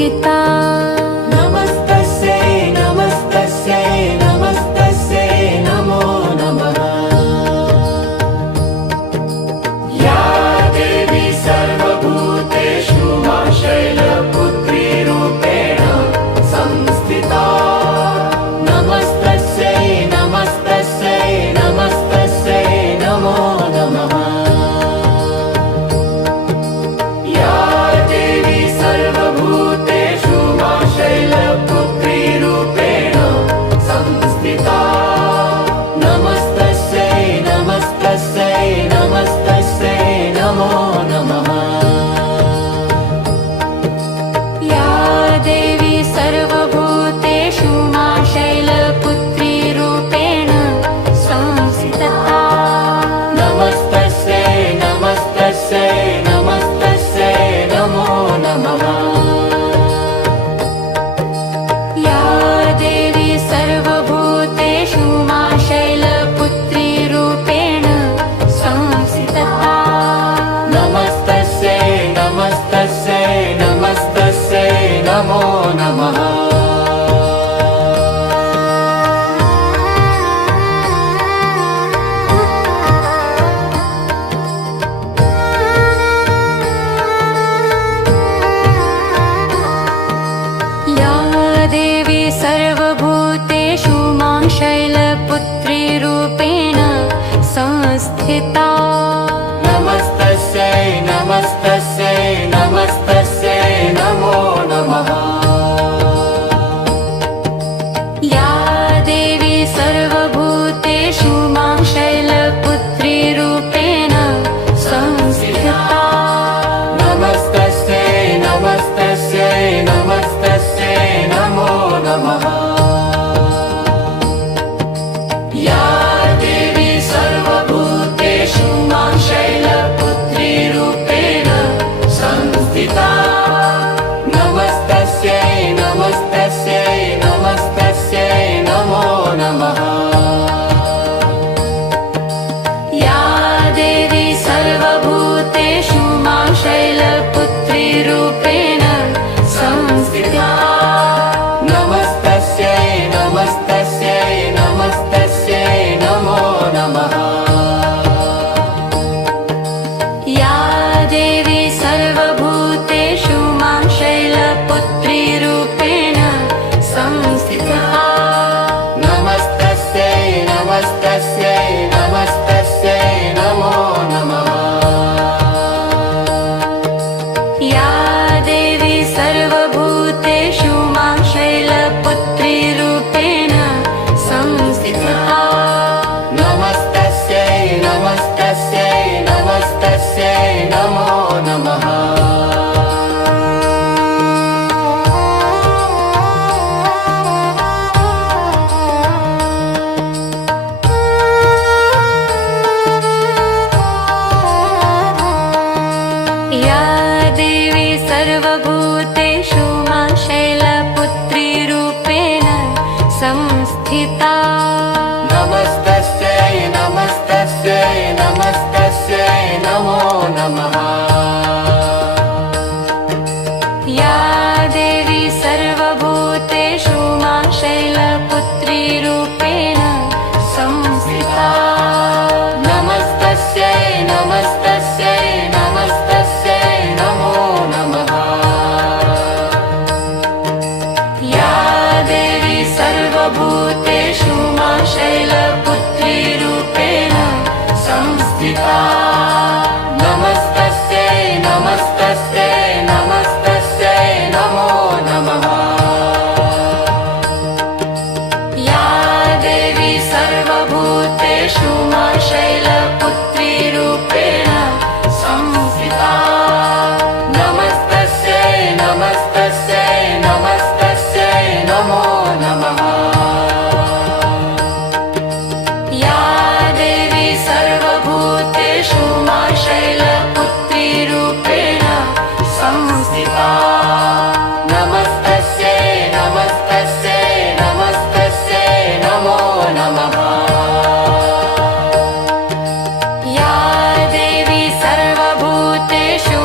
संस्थिता नमस्तस्यै नमस्तस्यै नमस्तस्यै नमो नमः। या देवी सर्वभूतेषु मां शैलपुत्री रूपेण संस्थिता। नमस्तस्यै नमस्तस्यै नमस्तस्यै नमो नमः। या देवी सर्वभूतेषु मां शैलपुत्री रूपेण संस्थिता। नमस्तस्यै नमस्तस्यै नमस्तस्यै नमो नमः। या देवी सर्वभूतेषु मां शैलपुत्री रूपेण संस्थिता। नमस्तस्यै नमस्तस्यै नमस्तस्यै नमो नमः। या देवी सर्वभूतेषु मां शैलपुत्री रूपेण संस्थिता। नमस्तस्यै नमस्तस्यै नमस्तस्यै नमो नमः। या देवी सर्वभूतेषु मां शैलपुत्री रूपेण संस्थिता। नमस्तस्यै नमस्तस्यै नमस्तस्यै नमो नमः। या देवी सर्वभूतेषु मां शैलपुत्री रूपेण संस्थिता। नमस्तस्यै नमस्तस्यै नमस्तस्यै नमो नमः। या देवी सर्वभूतेषु मां शैलपुत्री रूपेण संस्थिता। नमस्तस्यै नमस्तस्यै नमस्तस्यै नमो नमः। या देवी सर्वभूतेषु मां शैलपुत्री रूपेण संस्थिता। नमस्तस्यै नमस्तस्यै नमस्तस्यै नमो नमः। या देवी सर्वभूतेषु मां शैलपुत्री रूपेण संस्थिता। नमस्तस्यै नमस्तस्यै नमस्तस्यै नमो नमः। या देवी सर्वभूतेषु मां शैलपुत्री रूपेण संस्थिता। नमस्तस्यै नमस्तस्यै नमस्तस्यै नमो नमः। या देवी सर्वभूतेषु मां शैलपुत्री रूपेण संस्थिता। नमस्तस्यै नमस्तस्यै नमस्तस्यै नमो नमः। या देवी सर्वभूतेषु मां शैलपुत्री रूपेण संस्थिता। नमस्तस्यै नमस्तस्यै नमस्तस्यै नमो नमः। या देवी सर्वभूतेषु मां शैलपुत्री रूपेण संस्थिता। नमस्तस्यै नमस्तस्यै नमस्तस्यै नमो नमः। या देवी सर्वभूतेषु मां शैलपुत्री रूपेण संस्थिता। नमस्तस्यै नमस्तस्यै नमस्तस्यै नमो नमः। या देवी सर्वभूतेषु मां शैलपुत्री रूपेण संस्थिता। नमस्तस्यै नमस्तस्यै नमस्तस्यै नमो नमः। या देवी सर्वभूतेषु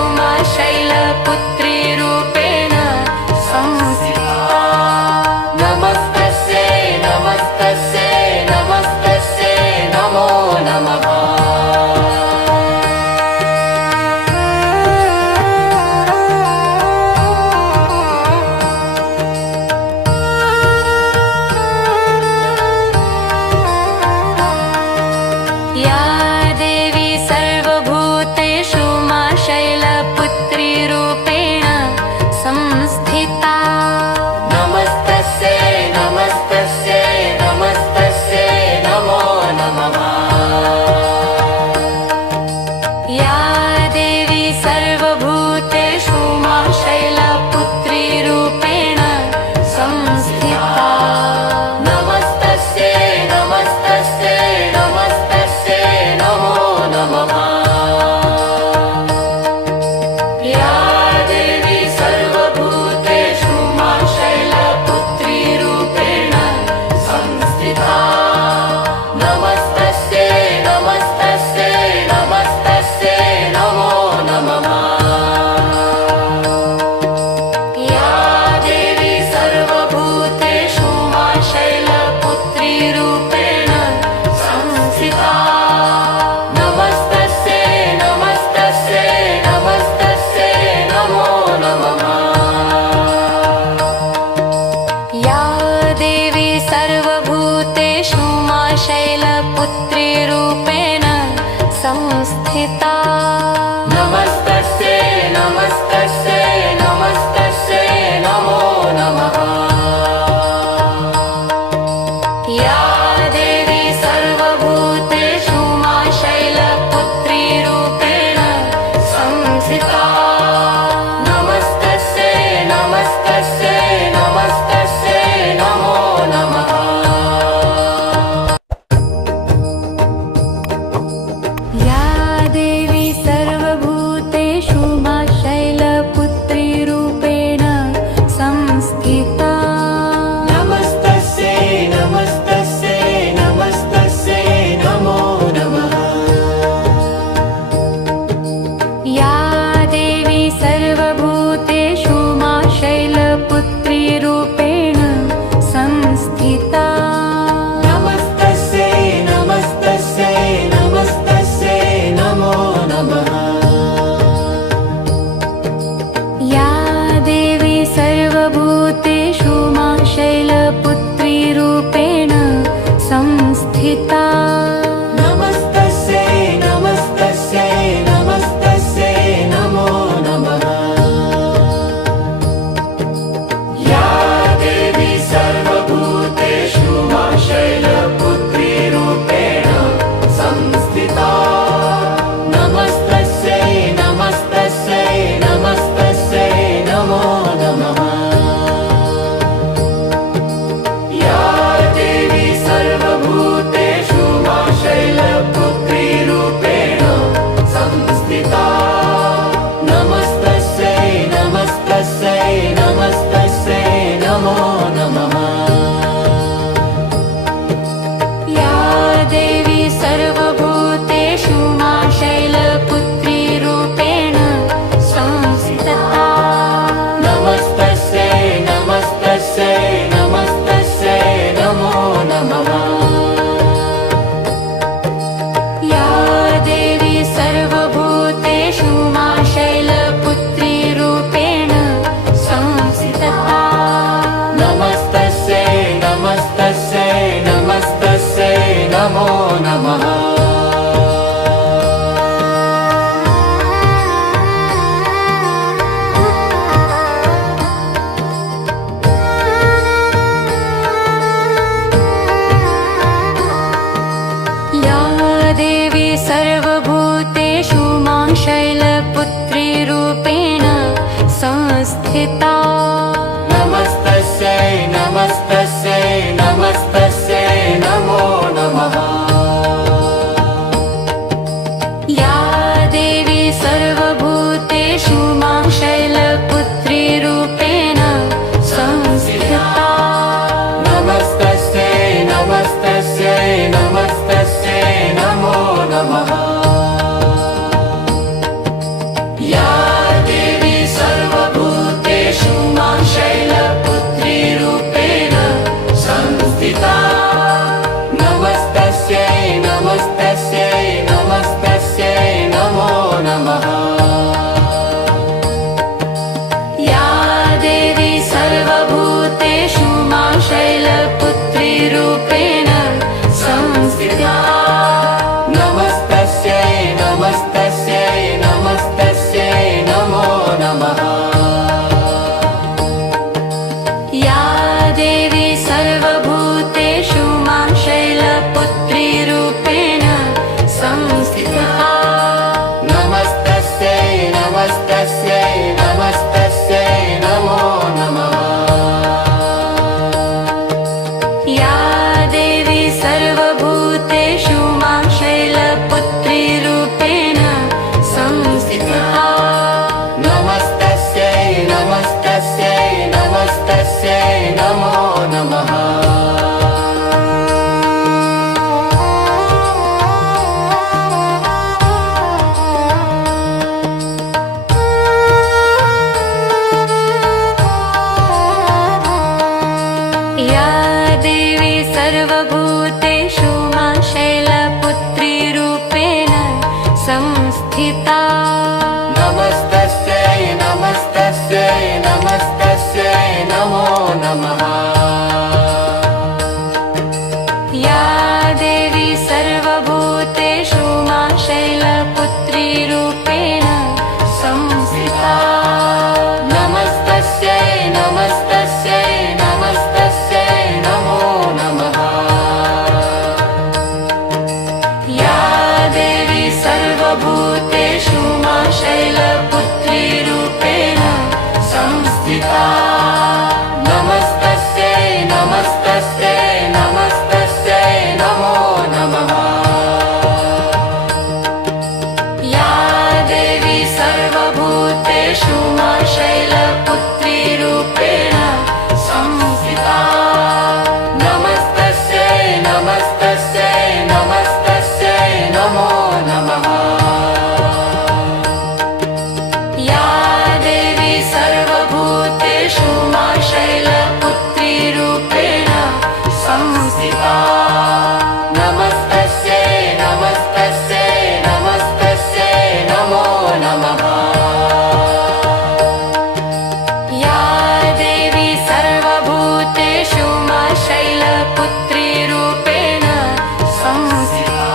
नमो नमः या देवी सर्वभूतेषु मां शैलपुत्री रूपेण संस्थिता नमस्तस्यै नमस्तस्यै नमस्तस्यै नमो नमः या देवी सर्वभूतेषु मां शैलपुत्री रूपेण संस्थिता नमस्तस्यै नमस्तस्यै नमस्तस्यै नमो नमः या देवी सर्वभूतेषु मां शैलपुत्री रूपेण संस्थिता नमस्तस्यै नमस्तस्यै नमस्तस्यै नमो नमः या देवी सर्वभूतेषु मां शैलपुत्री रूपेण संस्थिता नमस्तस्यै नमस्तस्यै नमस्तस्यै नमो नमः या देवी सर्वभूतेषु मां शैलपुत्री रूपेण संस्थिता नमस्तस्यै नमस्तस्यै नमस्तस्यै नमो नमः या देवी सर्वभूतेषु मां शैलपुत्री रूपेण संस्थिता नमस्तस्यै नमस्तस्यै नमस्तस्यै नमो नमः या देवी सर्वभूतेषु मां शैलपुत्री रूपेण संस्थिता नमस्तस्यै नमस्तस्यै नमस्तस्यै नमो नमः या देवी सर्वभूतेषु मां शैलपुत्री रूपेण संस्थिता नमस्तस्यै नमस्तस्यै नमस्तस्यै नमो नमः या देवी सर्वभूतेषु मां शैलपुत्री रूपेण संस्थिता नमस्तस्यै नमस्तस्यै नमस्तस्यै नमो नमः या देवी सर्वभूतेषु मां शैलपुत्री रूपेण संस्थिता नमस्तस्यै नमस्तस्यै नमस्तस्यै नमो नमः या देवी सर्वभूतेषु मां शैलपुत्री रूपेण संस्थिता नमस्तस्यै नमस्तस्यै नमस्तस्यै नमो नमः या देवी सर्वभूतेषु मां शैलपुत्री रूपेण संस्थिता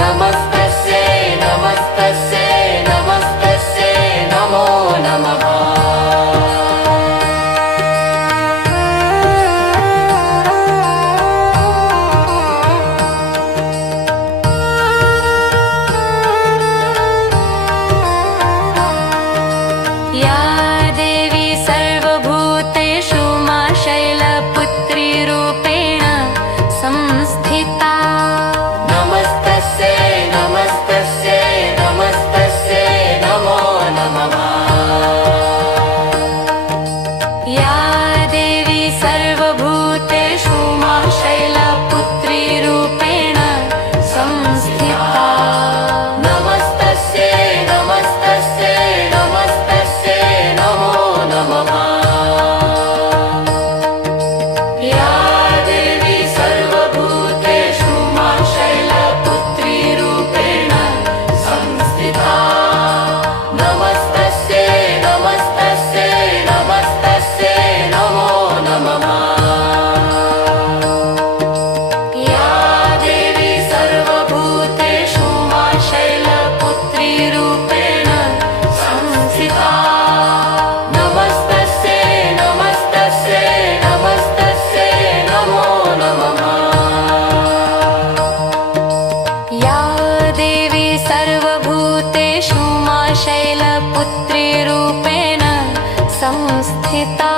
नमस्तस्यै नमस्तस्यै नमस्तस्यै नमो नमः संस्थिता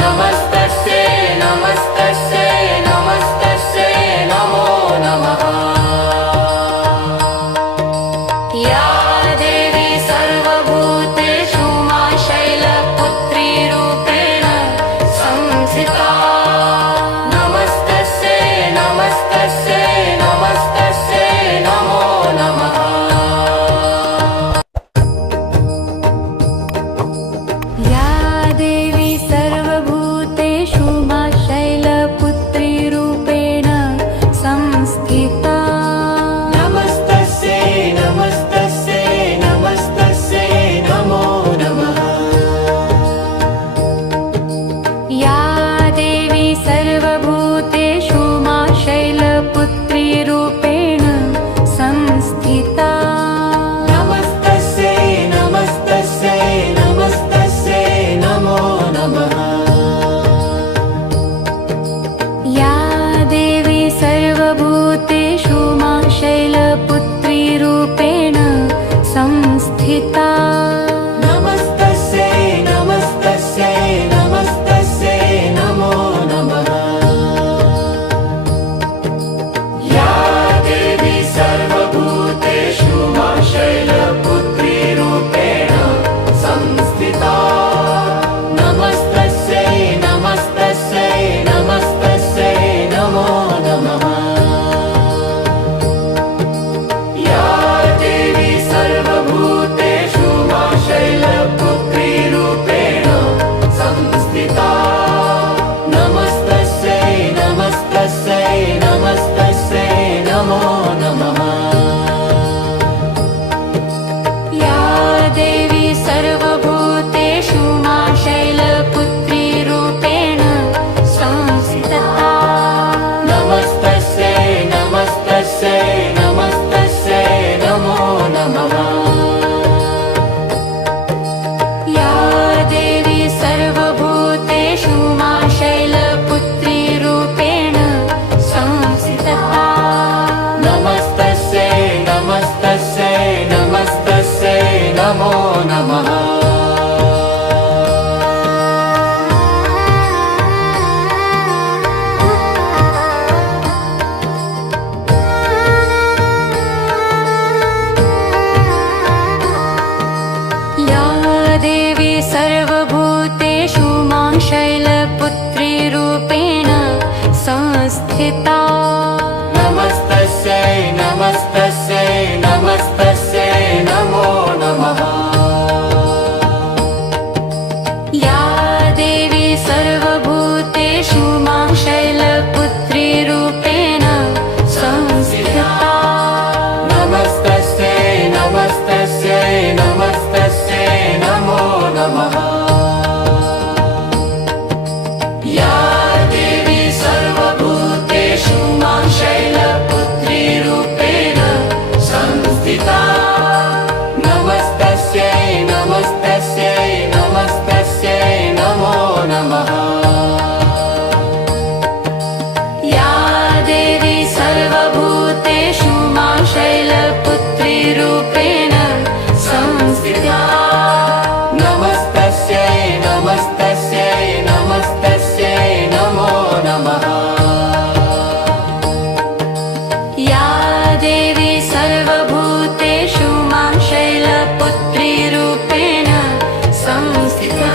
नमस्तस्यै नमस्तस्यै नमस्तस्यै नमो नमः या देवी सर्वभूतेषु मा शैलपुत्री रूपेण संस्थिता नमस्तस्यै नमस्तस्यै नमस्तस्यै नमो नमः या देवी सर्वभूतेषु मा शैलपुत्री रूपेण संस्थिता नमस्तस्यै नमस्तस्यै नमस्तस्यै नमो नमः या देवी सर्वभूतेषु मा शैलपुत्री रूपेण संस्थिता नमस्तस्यै नमस्तस्यै नमस्तस्यै नमो नमः या देवी सर्वभूतेषु मा शैलपुत्री रूपेण संस्थिता नमस्तस्यै नमस्तस्यै नमस्तस्यै नमो नमः या देवी सर्वभूतेषु मा शैलपुत्री रूपेण संस्थिता नमस्तस्यै नमस्तस्यै नमस्तस्यै नमो नमः या देवी सर्वभूतेषु मा शैलपुत्री रूपेण संस्थिता नमस्तस्यै नमस्तस्यै नमस्तस्यै नमो नमः या देवी सर्वभूतेषु मा शैलपुत्री रूपेण संस्थिता नमस्तस्यै नमस्तस्यै नमस्तस्यै नमो नमः या देवी सर्वभूतेषु मा शैलपुत्री रूपेण संस्थिता नमस्तस्यै नमस्तस्यै नमस्तस्यै नमो नमः या देवी सर्वभूतेषु मा शैलपुत्री रूपेण संस्थिता नमस्तस्यै नमस्तस्यै नमस्तस्यै नमो नमः या देवी सर्वभूतेषु मा शैलपुत्री रूपेण संस्थिता नमस्तस्यै नमस्तस्यै नमस्तस्यै नमो नमः या देवी सर्वभूतेषु मा शैलपुत्री रूपेण संस्थिता नमस्तस्यै नमस्तस्यै नमस्तस्यै नमो नमः या देवी सर्वभूतेषु मा शैलपुत्री रूपेण संस्थिता नमस्तस्यै नमस्तस्यै नमस्तस्यै नमो नमः या देवी सर्वभूतेषु मा शैलपुत्री रूपेण संस्थिता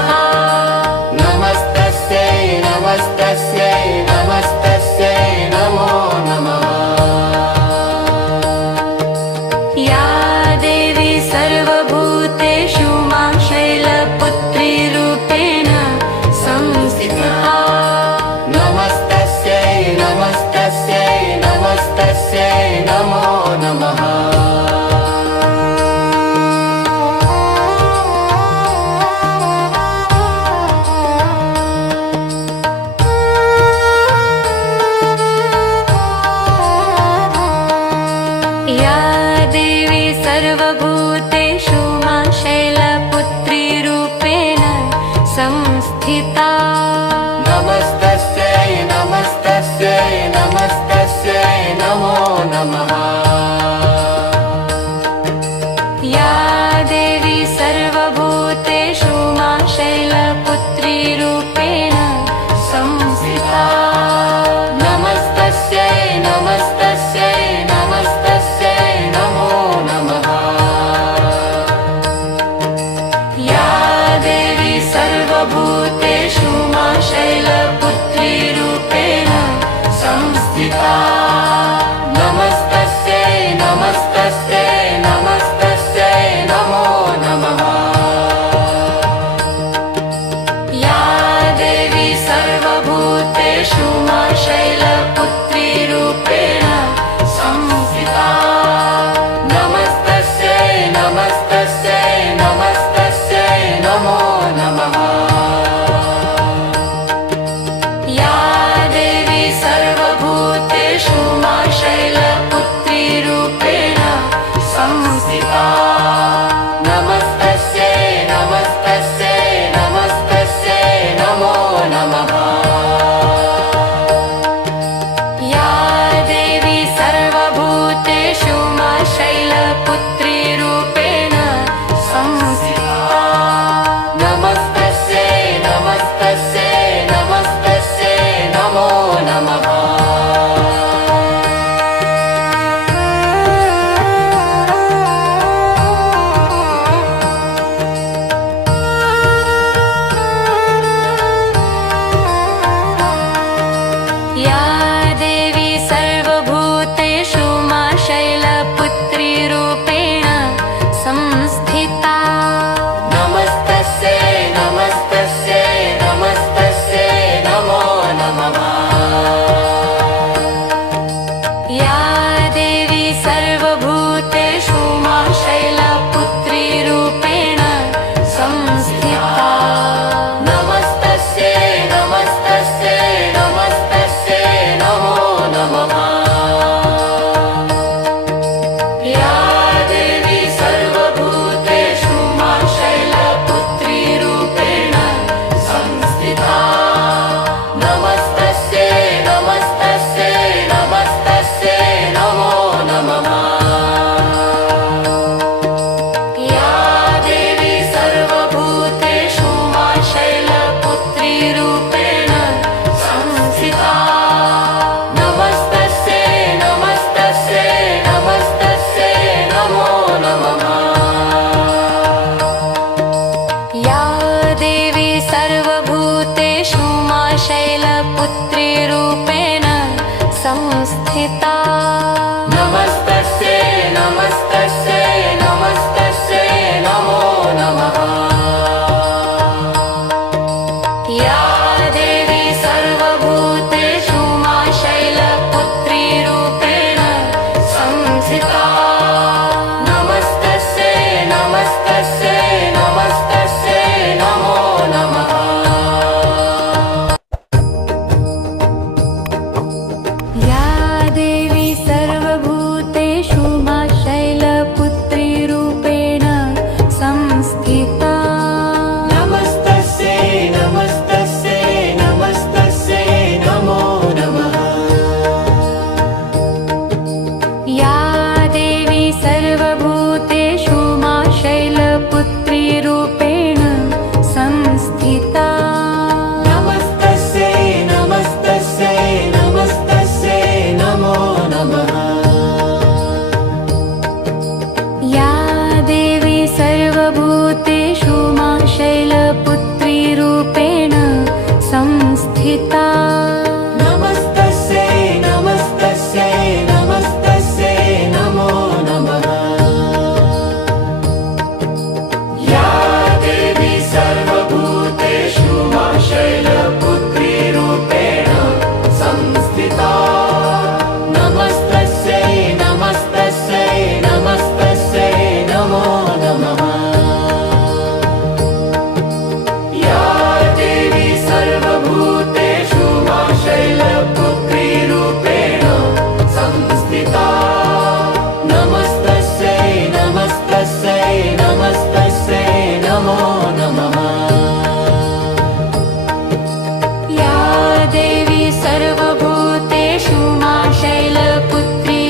नमस्तस्यै नमस्तस्यै नमस्तस्यै नमो नमः या देवी सर्वभूतेषु मा शैलपुत्री रूपेण संस्थिता नमस्तस्यै नमस्तस्यै नमस्तस्यै नमो नमः या देवी सर्वभूतेषु मा शैलपुत्री रूपेण संस्थिता नमस्तस्यै नमस्तस्यै नमस्तस्यै नमो नमः या देवी सर्वभूतेषु मा शैलपुत्री शैलपुत्री रूपेण संस्थिता नमस्तस्यै नमस्तस्यै नमस्तस्यै नमो नमः या देवी सर्वभूतेषु मा शैलपुत्री रूपेण संस्थिता नमस्तस्यै नमस्तस्यै नमस्तस्यै नमो नमः या देवी सर्वभूतेषु मा शैलपुत्री रूपेण संस्थिता नमस्तस्यै नमस्तस्यै नमस्तस्यै नमो नमः या देवी सर्वभूतेषु मा शैलपुत्री रूपेण संस्थिता नमस्तस्यै नमस्तस्यै नमस्तस्यै नमो नमः या देवी सर्वभूतेषु मा शैलपुत्री रूपेण संस्थिता नमस्तस्यै नमस्तस्यै नमस्तस्यै नमो नमः या देवी सर्वभूतेषु मा शैलपुत्री रूपेण संस्थिता नमस्तस्यै नमस्तस्यै नमस्तस्यै नमो नमः या देवी सर्वभूतेषु मा शैलपुत्री रूपेण संस्थिता नमस्तस्यै नमस्तस्यै नमस्तस्यै नमो नमः या देवी सर्वभूतेषु मा शैलपुत्री रूपेण संस्थिता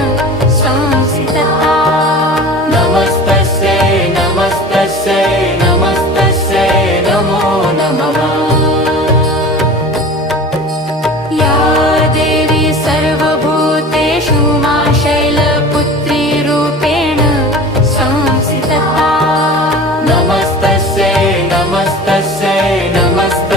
नमस्तस्यै नमस्तस्यै नमस्तस्यै नमो नमः या देवी सर्वभूतेषु मा शैलपुत्री रूपेण संस्थिता नमस्तस्यै नमस्तस्यै नमस्तस्यै नमो नमः या देवी सर्वभूतेषु मा शैलपुत्री रूपेण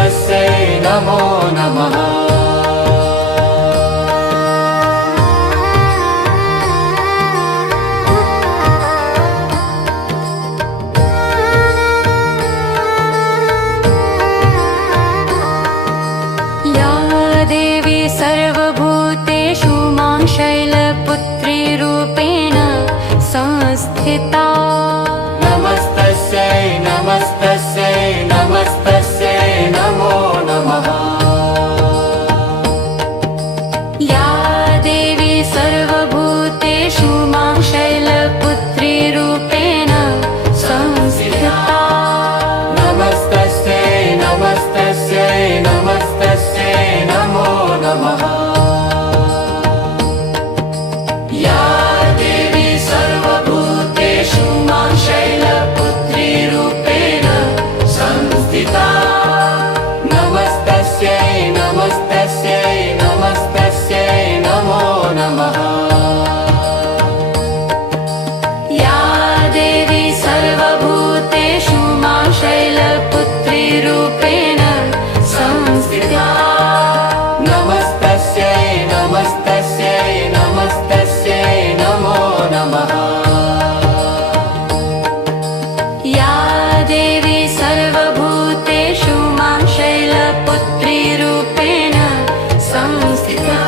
संस्थिता नमस्तस्यै नमस्तस्यै नमस्तस्यै नमो नमः या देवी सर्वभूतेषु मा शैलपुत्री रूपेण संस्थिता नमस्तस्यै नमस्तस्यै नमस्तस्यै नमो नमः या देवी सर्वभूतेषु मा शैलपुत्री रूपेण संस्थिता नमस्तस्यै नमस्तस्यै नमस्तस्यै नमो नमः या देवी सर्वभूतेषु मा शैलपुत्री रूपेण संस्थिता नमस्तस्यै नमस्तस्यै नमस्तस्यै नमो नमः या देवी सर्वभूतेषु मा शैलपुत्री रूपेण संस्थिता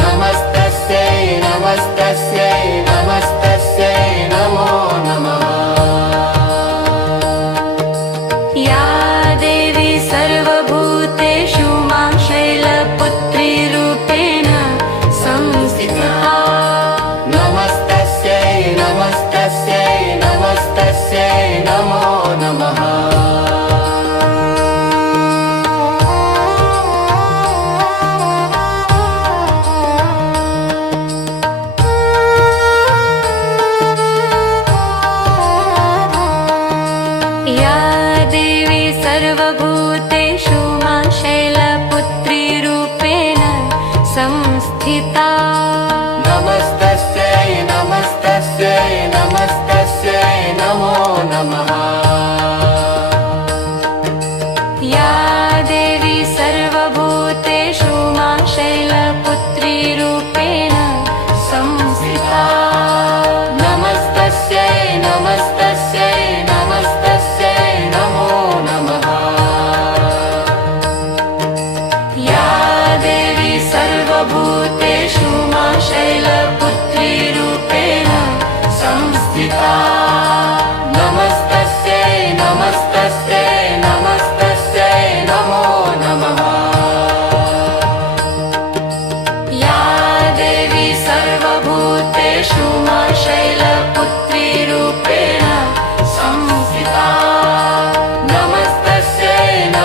नमस्तस्यै नमस्तस्यै नमस्तस्यै नमो नमः या देवी सर्वभूतेषु मा शैलपुत्री रूपेण संस्थिता नमस्तस्यै नमस्तस्यै नमस्तस्यै नमो नमः या देवी सर्वभूतेषु मा शैलपुत्री रूपेण संस्थिता नमस्तस्यै नमस्तस्यै नमस्तस्यै नमो नमः या देवी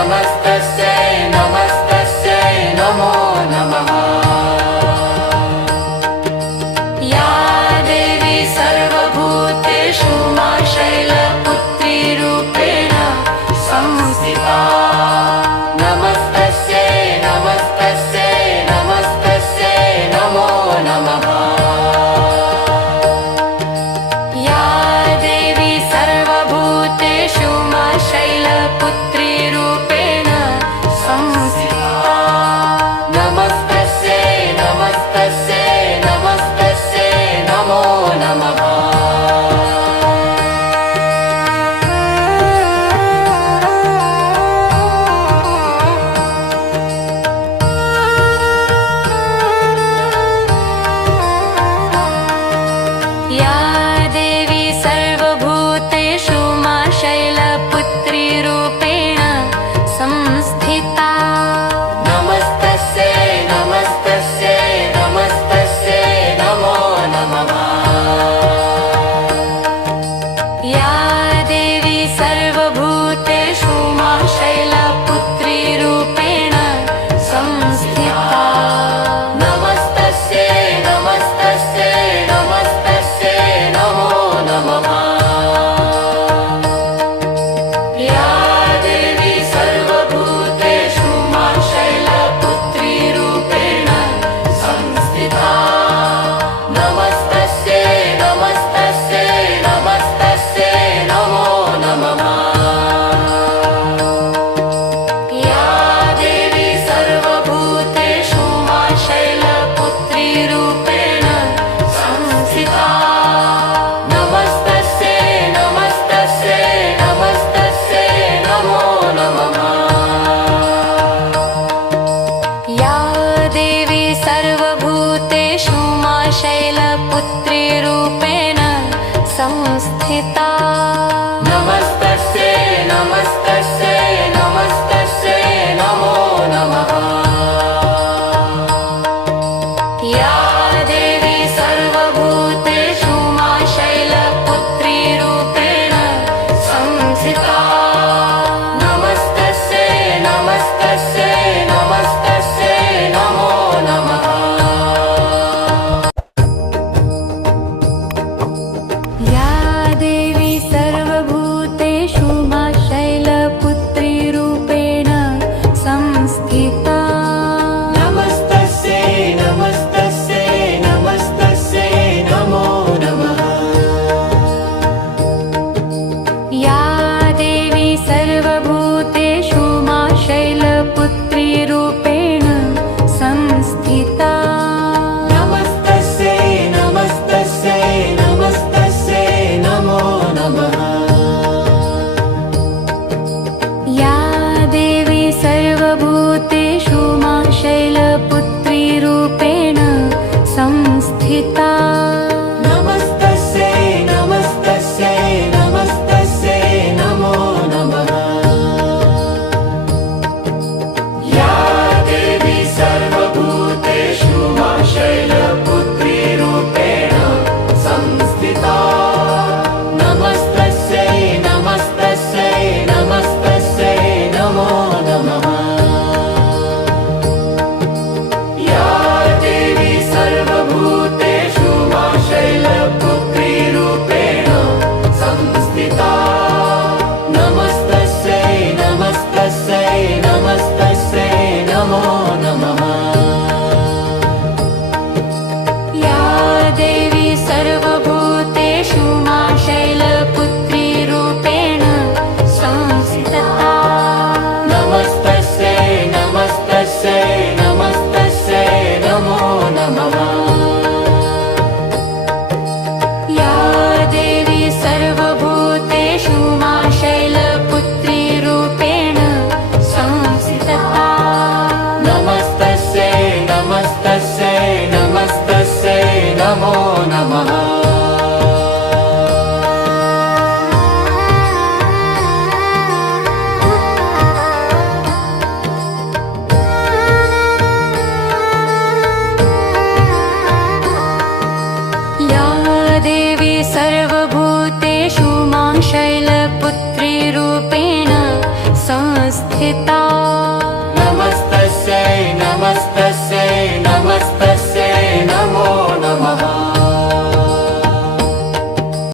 नमस्तस्यै